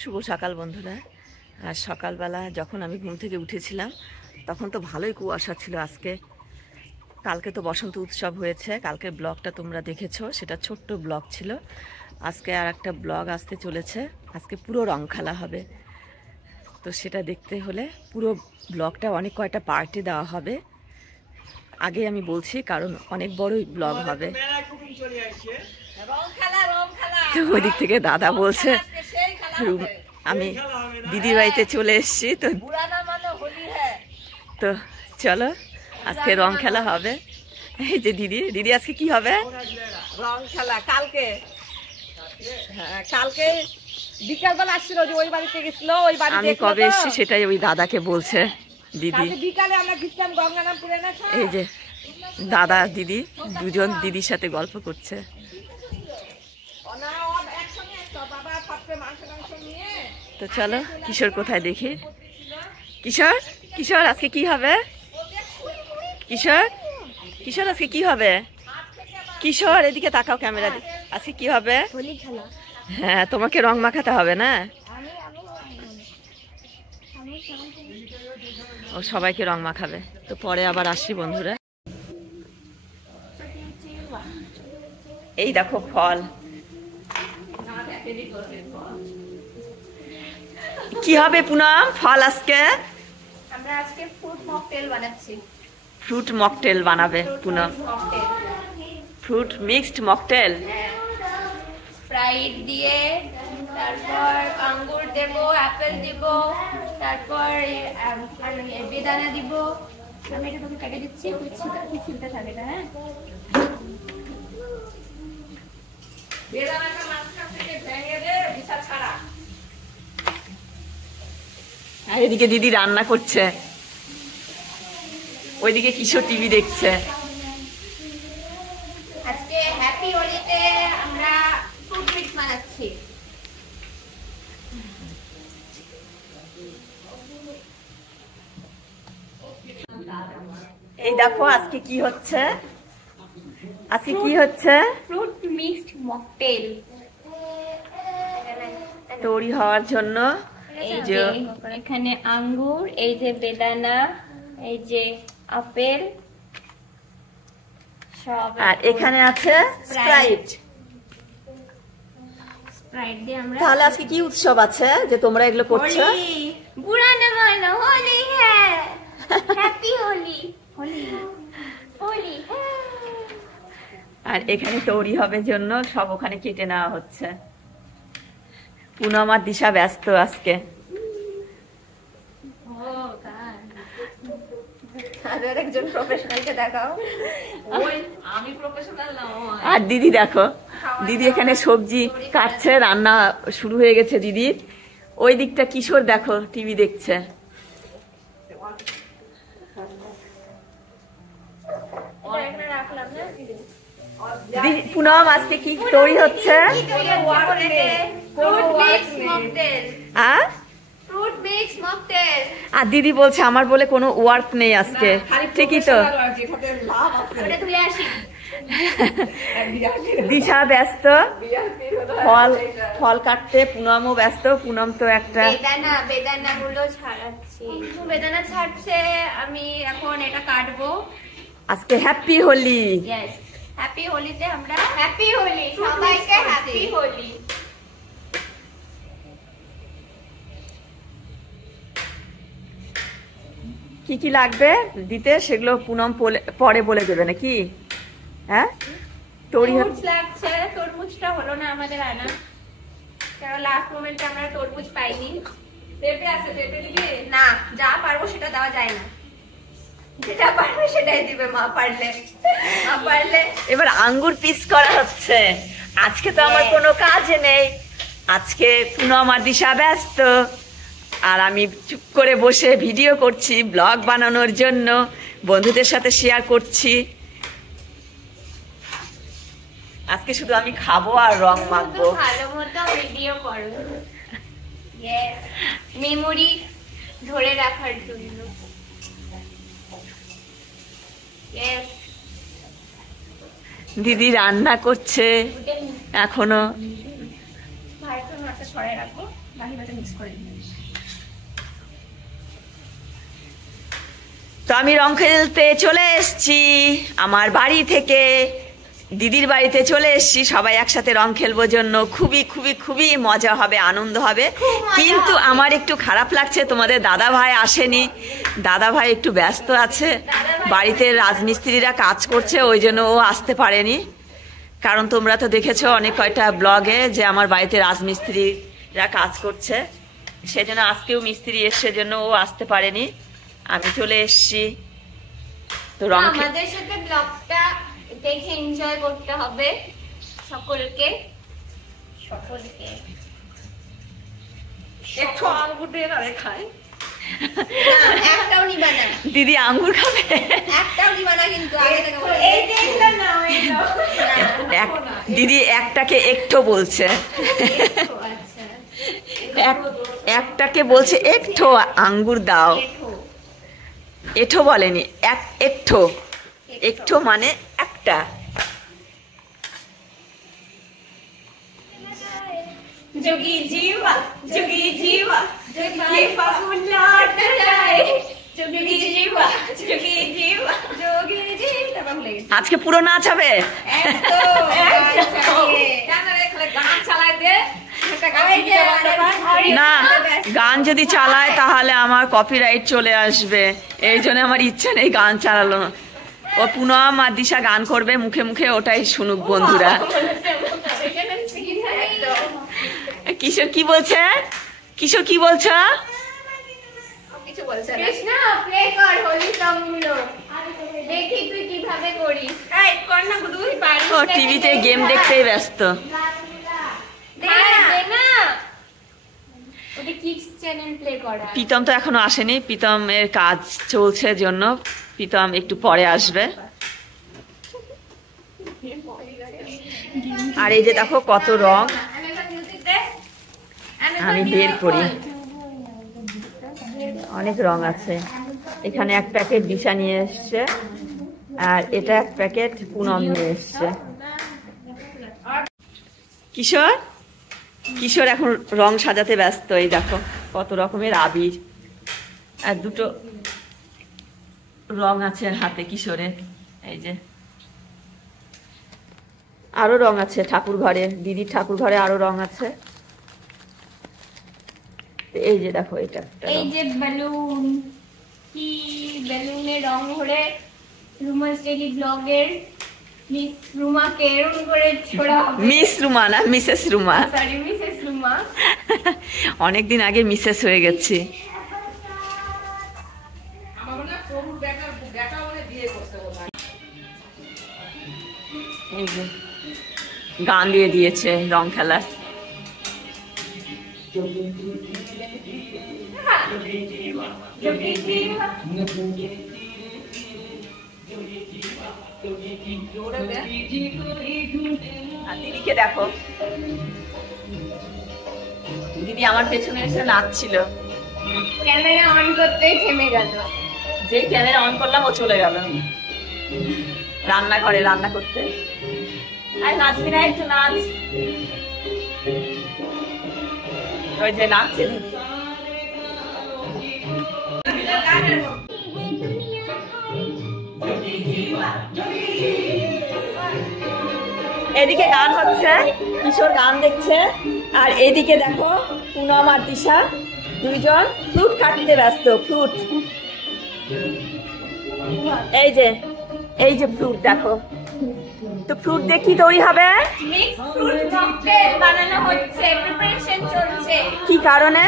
শুভ সকাল বন্ধুরা। আর সকালবেলা যখন আমি ঘুম থেকে উঠেছিলাম তখন তো ভালোই কুয়াশা ছিল। কালকে তো বসন্ত উৎসব হয়েছে, কালকের ব্লগটা তোমরা দেখেছো, সেটা ছোট্ট ব্লগ ছিল। আজকে আর একটা ব্লগ আসতে চলেছে, আজকে পুরো রং খেলা হবে। তো সেটা দেখতে হলে পুরো ব্লগটা অনেক কয়টা পার্টে দেওয়া হবে। আগে আমি বলছি কারণ অনেক বড়ই ব্লগ হবে। তো ওই দিক থেকে দাদা বলছে আমি দিদির বাড়িতে চলে এসেছি, তো চলো আজকে রং খেলা হবে। এই যে দিদি, দিদি আজকে কি হবে? রং খেলা কালকে। কালকে বিকালবেলা আসছিল, ওই বাড়িতে গেছিল, ওই বাড়ি আমি কবে এসেছি সেটাই ওই দাদাকে বলছে দিদি। বিকালে আমরা গেছিলাম গঙ্গারামপুরে না। এই যে দাদা দিদি দুজন দিদির সাথে গল্প করছে। তো চলো কিশোর কোথায় দেখি। কিশোর, কিশোর আজকে কি হবে? কিশোর, কিশোর আজকে কি হবে? কিশোর এদিকে তাকাও ক্যামেরা দিকে। আজকে কি হবে? হ্যাঁ, তোমাকে রং মাখাতে হবে না? ও সবাইকে রং মাখাবে। তো পরে আবার আসি বন্ধুরা। এই দেখো ফল। কি হবে পুনম ফল আজকে? আমরা আজকে ফ্রুট মকটেল বানাচ্ছি। ফ্রুট মকটেল বানাবে Punam. Fruit mixed mocktail. Sprite দিয়ে, তারপর আঙ্গুর দেব, অ্যাপেল দেব, তারপর বেদানা দিব। আমি এটা তোকে কেটে দিচ্ছি, তুই ছিলতে থাকে না। হ্যাঁ, বেদানাটা মাঝখান থেকে ভেঙে দে, বিছা ছাড়া। আর এদিকে দিদি রান্না করছে, ওইদিকে কিশোর টিভি দেখছে। আজকে হ্যাপি হোলিতে আমরা ফ্রুট মিক্স বানাচ্ছি। এই দেখো আজকে কি হচ্ছে, আজকে কি হচ্ছে? ফ্রুট মিক্সড মকটেল তৈরি হওয়ার জন্য এই যে এখানে আঙ্গুর, এই যে বেদানা, এই যে আপেল সব, আর এখানে আছে স্প্রাইট। স্প্রাইট দিয়ে আমরা। তাহলে আজকে কি উৎসব আছে যে তোমরা এগুলো করছো? বুড়া না মানো হোলি। হ্যাঁ, হ্যাপি হোলি। হোলি হোলি। আর এখানে তৈরি হবে জন্য সব ওখানে কেটে নেওয়া হচ্ছে। পুনম আর দিশা ব্যস্ত আজকে। একজন প্রফেশনালকে দেখাও। আমি প্রফেশনাল না। আর দিদি দেখো, দিদি এখানে সবজি কাটছে, রান্না শুরু হয়ে গেছে দিদির। ওই দিকটা কিশোর দেখো টিভি দেখছে। পুনম আজকে কি তৈরি হচ্ছে? আর দিদি বলছে আমার বলে কোনো ওয়ার্ক নেই আজকে। ঠিকই তো, দিশা ব্যস্ত ফল ফল কাটতে, পুনমও ব্যস্ত। পুনম তো একটা বেদানা গুলো ছাড়াচ্ছি, বেদানা ছাড়ছে, আমি এখন এটা কাটবো। আজকে হ্যাপি হোলি। হ্যাপি হোলিতে আমরা হ্যাপি হোলি, সবাইকে হ্যাপি হোলি। কি কি লাগবে দিতে সেগুলো পুনম পরে বলে দেবে নাকি? হ্যাঁ, তরমুজ লাগছে, তরমুজটা হলো না আমাদের আনা, কারণ লাস্ট মোমেন্টে আমরা তরমুজ পাইনি। পেঁপে আছে, পেঁপে দিবি না? যা পারবো সেটা দেওয়া যায় না, যেটা পারবে সেটাই দিবে মা, পারলে। মা পারলে। এবার আঙ্গুর পিস করা হচ্ছে। আজকে তো আমার কোনো কাজ নেই, আজকে পুনম আর দিশা ব্যস্ত, আর আমি চুপ করে বসে ভিডিও করছি ব্লগ বানানোর জন্য, বন্ধুদের সাথে শেয়ার করছি। আজকে শুধু আমি খাবো আর রং মাখবো। ভালো মতো ভিডিও করো, মেমোরি ধরে রাখার জন্য। দিদি রান্না করছে এখনো। ভাইকে হাতে ছড়াই রাখো। তো আমি রং খেলতে চলে এসেছি আমার বাড়ি থেকে, দিদির বাড়িতে চলে এসেছি। সবাই একসাথে রং খেলবো জন্য খুবই খুবই খুবই মজা হবে, আনন্দ হবে। কিন্তু আমার একটু খারাপ লাগছে, তোমাদের দাদা ভাই আসেনি। দাদা ভাই একটু ব্যস্ত আছে, বাড়িতে রাজমিস্ত্রিরা কাজ করছে, ওই জন্য ও আসতে পারেনি। কারণ তোমরা তো দেখেছো অনেক কয়টা ব্লগে যে আমার বাড়িতে রাজমিস্ত্রিরা কাজ করছে, সেজন্য আজকেও মিস্ত্রি এসছে, জন্য ও আসতে পারেনি। আমি চলে এসেছি। তো রং আমাদের সাথে ব্লগটা দেখে এনজয় করতে হবে সকলকে। একটু আঙ্গুর দিয়ে না খায়। একটাও নিবা না, দিদি আঙ্গুর খাবে? একটাও নিবা না কিন্তু আগে থেকে বলে। এই দেখলা না দিদি একটাকে একটু বলছে, আচ্ছা একটাকে বলছে একটু আঙ্গুর দাও। এঠো বলেনি, একটু। একটু মানে একটা। যোগী জীবা যোগী জীবা যোগী ফাগুন লৌট যায়, যোগী জীবা যোগী জীবা যোগী জীবা। তারপর লেগে আজকে পুরো নাচ হবে। একদম গান রেখলে গান চালায় দে। না, গান যদি চালায় তাহলে আমার কপিরাইট চলে আসবে, এই জন্য আমার ইচ্ছা নেই গান চালালো। ও পুনম আর দিশা গান করবে মুখে মুখে, ওটাই শুনুক বন্ধুরা। কিশোর কি বলছে? কিশোর কি বলছে? কিছু বলছে না। কৃষ্ণ প্লে কর হোলি সং গুলো, দেখি তুই কিভাবে করিস। এই কর না গুদু, পারিস ও টিভিতে গেম দেখতেই ব্যস্ত। দে না, ওটা কিডস চ্যানেল প্লে করা। প্রীতম তো এখনো আসেনি, প্রীতমের কাজ চলছে জন্য প্রীতম একটু পরে আসবে। আর এই যে দেখো কত রং, আমি বের করি। অনেক রং আছে এখানে। এক প্যাকেট দিশা নিয়ে এসছে, আর এটা এক প্যাকেট পুনম নিয়ে এসছে। কিশোর কিশোর এখন রং সাজাতে ব্যস্ত। এই দেখো কত রকমের আবির, আর দুটো রং আছে হাতে কিশোরের। এই যে আরো রং আছে ঠাকুর ঘরে, দিদির ঠাকুর ঘরে আরো রং আছে। এই যে দেখো এটা একটা এই রং। যে বেলুন, কি বেলুনে রং ভরে রুমাস ডেইলি ব্লগের মিস রুমাকে এরকম করে ছোড়া হবে। মিস রুমা না, Mrs Ruma. Sorry Mrs Ruma. অনেকদিন আগে মিসেস হয়ে গেছি। এই যে গান দিয়ে দিয়েছে রং খেলা। আর দিদিকে দেখো, দিদি আমার পেছনে এসে নাচছিল। ক্যামেরা অন করতেই থেমে গেল। যে ক্যামেরা অন করলাম ও চলে গেল রান্নাঘরে রান্না করতে। আর নাচবি না একটু নাচ? ওই যে নাচছে দিদি। এদিকে গান হচ্ছে, কিশোর গান দেখছে, আর এদিকে দেখো পুনম আর দিশা দুইজন ফ্রুট কাটতে ব্যস্ত। ফ্রুট, এই যে ফ্রুট দেখো। তো ফ্রুট দিয়ে কি তৈরি হবে? মিক্স ফ্রুট ককটেল বানানো হচ্ছে, প্রিপারেশন চলছে। কি কারণে?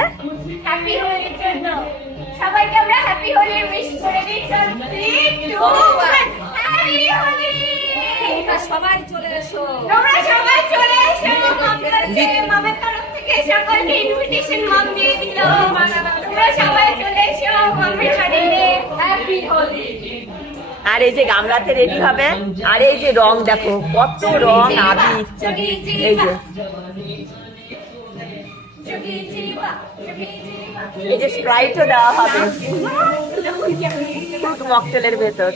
হ্যাপি হোলির জন্য। সবাইকে আমরা হ্যাপি হোলি উইশ করে দিই। 3 2 1 হ্যাপি হোলি। সবাই চলে এসো, তোমরা সবাই চলে এসো। মামের তরফ থেকে সকলকে ইনভিটেশন মাম দিয়ে দিল। তোমরা সবাই চলে এসো মামের বাড়িতে। হ্যাপি হোলি। আর এই যে গামলাতে রেডি হবে, আর এই যে রং দেখো কত রং আবির। এই যে এই যে স্প্রাইটও দেওয়া হবে ফ্রুট মকটেলের ভেতর।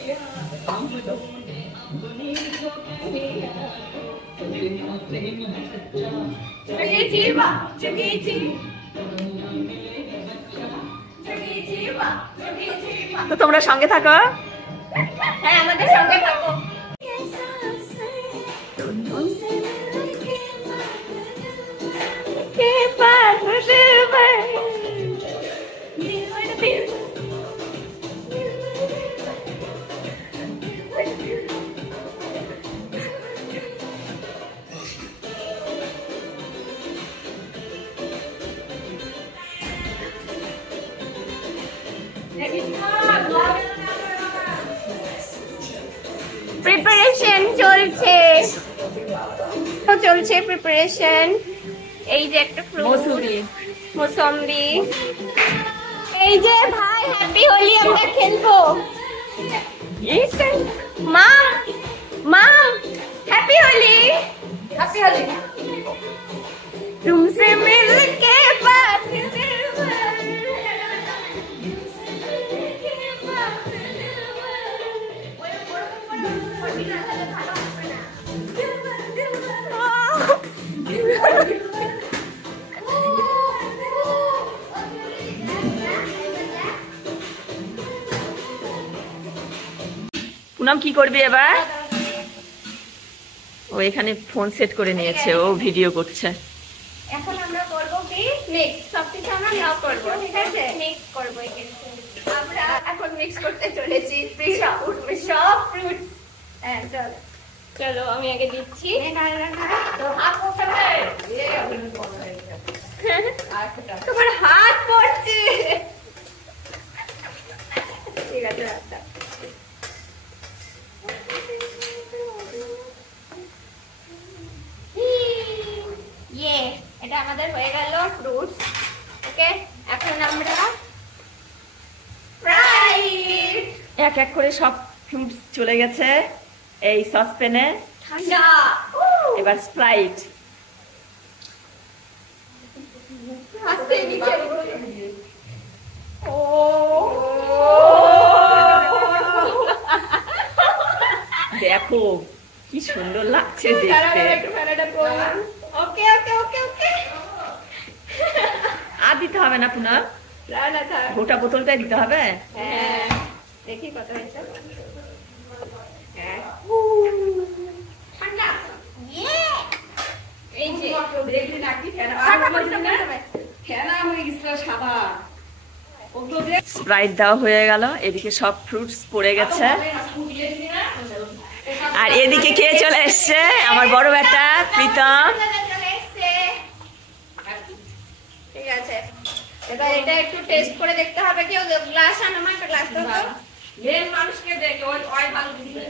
Chucky Chiba, Chucky Chiba. তো তোমরা সঙ্গে থাকো। হ্যাঁ আমাদের সঙ্গে থাকো। প্রিপারেশন চলছে, চলছে প্রিপারেশন। এই যে একটা ফ্রুট, মৌসম্বি। এই যে ভাই হ্যাপি হোলি আমরা খেলবো। মাম মাম হ্যাপি হোলি, হ্যাপি হোলি। तुमसे मिलके बात পুনম কি করবি এবার? ও এখানে ফোন সেট করে নিয়েছে, ও ভিডিও করছে। এখন আমরা করব কি নেক্সট, সবকিছু আমরা নাও করব, ঠিক আছে? নেক্সট করব আমরা এখন মিক্স করতে চলেছি সব ফ্রুটস। হ্যাঁ চলো চলো আমি আগে দিচ্ছি। তোমার হাত পড়ছে, ঠিক আছে রাখটা। এটা আমাদের হয়ে গেল ফ্রুটস। ওকে এখন আমরা ফ্রাই। এক এক করে সব ফ্রুটস চলে গেছে এই সসপ্যানে। ঠান্ডা। এবার স্প্রাইট। আস্তে নিচে। ও দেখো কি সুন্দর লাগছে দেখতে। ওকে ওকে ওকে ওকে। আর দিতে হবে না পুনম, না না থাক। গোটা বোতলটাই দিতে হবে। হ্যাঁ দেখি কত হয়েছে। হ্যাঁ ঠান্ডা। ইয়ে এই যে দেখলি নাকি ফেনা ফেনা হয়ে গেছিল সাদা, ওগুলো দেখ। স্প্রাইট দেওয়া হয়ে গেল, এদিকে সব ফ্রুটস পড়ে গেছে। আর এদিকে কে চলে এসছে? আমার বড় বেটা প্রীতম। ঠিক আছে এবার এটা একটু টেস্ট করে দেখতে হবে। কেউ গ্লাস আনো, আমার একটা গ্লাস দাও তো। মেন মানুষকে দেখে ওই ওই ভালো দিবে।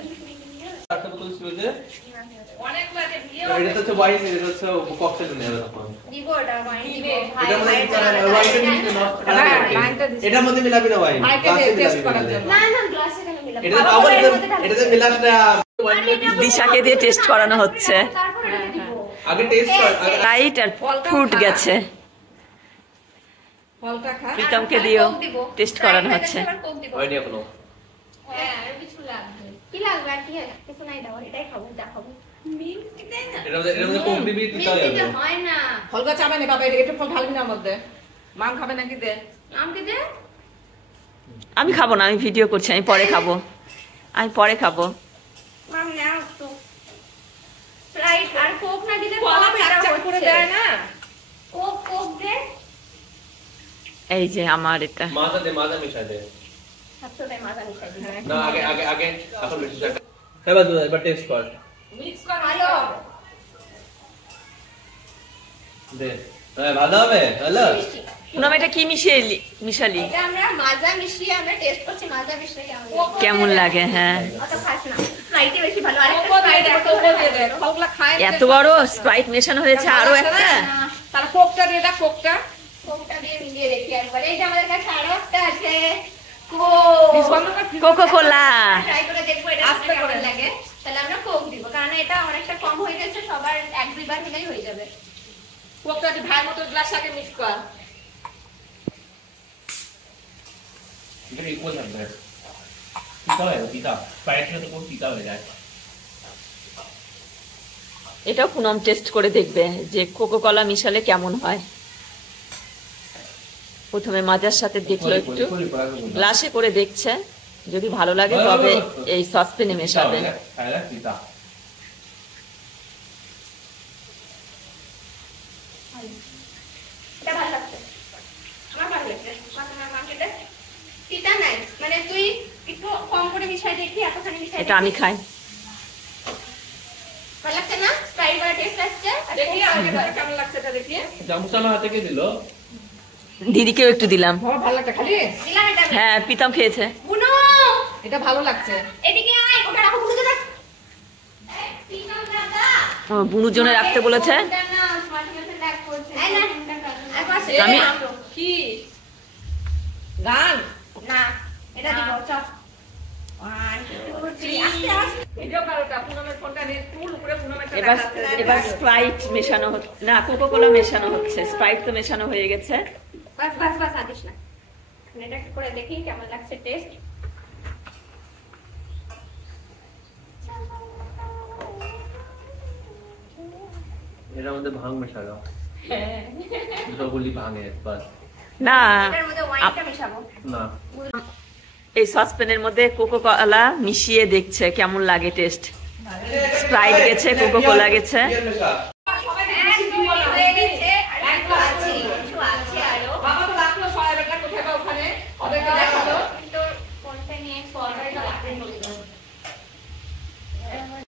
চারটা বোতল ছিল যে, অনেক লাগে দিয়ে এটা তো হচ্ছে ওয়াইন, এটা হচ্ছে ককটেল নেবে তখন। দিব ওটা ওয়াইন দিব। ভাই এটার মধ্যে ভাই ওয়াইনটা দিতে না, হ্যাঁ, ওয়াইনটা দিছি। এটার মধ্যে মিলাবি না ওয়াইন, ভাইকে গ্লাসে টেস্ট মিলাবি করার না। জন্য। না না গ্লাসে কেন মিলাবো? এটা তো আবার এটাতে মিলাস না। দিশাকে দিয়ে টেস্ট করানো হচ্ছে। তারপর এটা দিব। আগে টেস্ট কর, আগে স্প্রাইট আর ফ্রুট গেছে। ফলটা খা। প্রীতমকে দিও, কোক দিব। টেস্ট করানো হচ্ছে। এবার কোক দিব। হয়নি এখনো। হ্যাঁ আর কিছু লাগবে। কি লাগবে আর কি আছে? কিছু নাই দাও, এটাই খাবো, যা খাবো। মিল্ক দেই না। এটার মধ্যে কোক দিবি দিতে মিল্ক দিতে হবে। হয় না। ফলটা চাবে না বাবা, একটু ফল ঢালবি না মধ্যে। মাম খাবে নাকি দে। আমকে দে। আমি খাবো না, আমি ভিডিও করছি, আমি পরে খাবো, আমি পরে খাবো। মাম নাও একটু। স্প্রাইট আর কোক না দিলে কলা কলা পেটা চাক করে দেয় না। কোক কোক দে। এই যে আমার এটা মাজা মিশাই দে। সবসময় মাজা মিশাই দিই। না আগে আগে আগে এখন বেশি একটা। এবার দুধ এবার টেস্ট কর। মিক্স কর ভালো। দে। হ্যাঁ ভালো হবে, হ্যালো। মিষ্টি। পুনম এটা কি মিশালি? এটা আমরা মাজা মিশিয়ে আমরা টেস্ট করছি, মাজা মিশিয়ে কেমন লাগে? হ্যাঁ অত খাস না, স্প্রাইটই বেশি ভালো। আরেকটা কোক দিয়ে স্প্রাইট দে, এত কোক করে দিয়ে দে। ভালো। ফলগুলা খায় না। এত বড় স্প্রাইট মেশানো হয়েছে, আরো একটা। তাহলে কোকটা দিয়ে দে, কোকটা। কোকটা দিয়ে মিলিয়ে দেখি একবার। এই যে আমাদের কাছে আরো একটা আছে ফ্রিজ কোক। বন্ধ কর, ফ্রিজ কোকো কোলা। ট্রাই করে দেখবো এটা আস্তে কেমন করে। লাগে। তাহলে আমরা কোক দিব, কারণ এটা অনেকটা কম হয়ে গেছে, সবার এক দুইবার হলেই হয়ে যাবে। কোকটা দিয়ে ভাই মতো গ্লাস আগে মিক্স কর। এটা ইকুয়াল থাকবে। পিতা হয় পিতা, স্প্রাইটটা তো কোক পিতা হয়ে যায়। এটাও পুনম টেস্ট করে দেখবে যে কোকো কলা মিশালে কেমন হয়। প্রথমে মাজার সাথে দেখলো একটু, Poi poi গ্লাসে করে দেখছে, যদি ভালো লাগে তবে এই সসপ্যানে মেশাবে। Tita. এটা ভালো লাগছে, আমার ভালো লাগছে। মার্কেটে তিতা নাই, মানে তুই একটু কম করে মিশাই দেখি, এতখানি মিশাই এটা আমি খাই। ভালো লাগছে না? স্প্রাইট বড় টেস্ট আসছে। দেখি আমাকে তাহলে কেমন লাগছে এটা দেখি। চামচটা আমার হাতে কে দিল? দিদিকেও একটু দিলাম। আমার ভালো লাগছে খালি। দিলাম এটা আমি। হ্যাঁ, প্রীতম খেয়েছে। বুনো এটা ভালো লাগছে। এদিকে আয়, ওটা রাখো বুনো দাদা। এই তিনজন দাদা ও, বুনুর জন্য রাখতে বলেছে। ওটা না স্মার্ট ক্লাসে ল্যাগ করছে। এই না আর পাশে আমি- কি গান না এটা দিব চল। 1 2 3 আস্তে আস্তে। ভিডিও কারোটা পুনমের ফোনটা নিয়ে তুল উপরে পুনমের এবার এবার স্প্রাইট মেশানো হচ্ছে না, কোকো কোলা মেশানো হচ্ছে। স্প্রাইট তো মেশানো হয়ে গেছে। বাস বাস বাস আদিস না। এটা একটু করে দেখি কেমন লাগছে টেস্ট। এর মধ্যে ভাঙ মেশালো। দুটোগুলি ভাঙে বাস। না, এটার মধ্যে ওয়াইনটা মেশাবো। না এই সসপ্যানের মধ্যে কোকো কোলা মিশিয়ে দেখছে কেমন লাগে টেস্ট। স্প্রাইট গেছে, কোকো কোলা গেছে।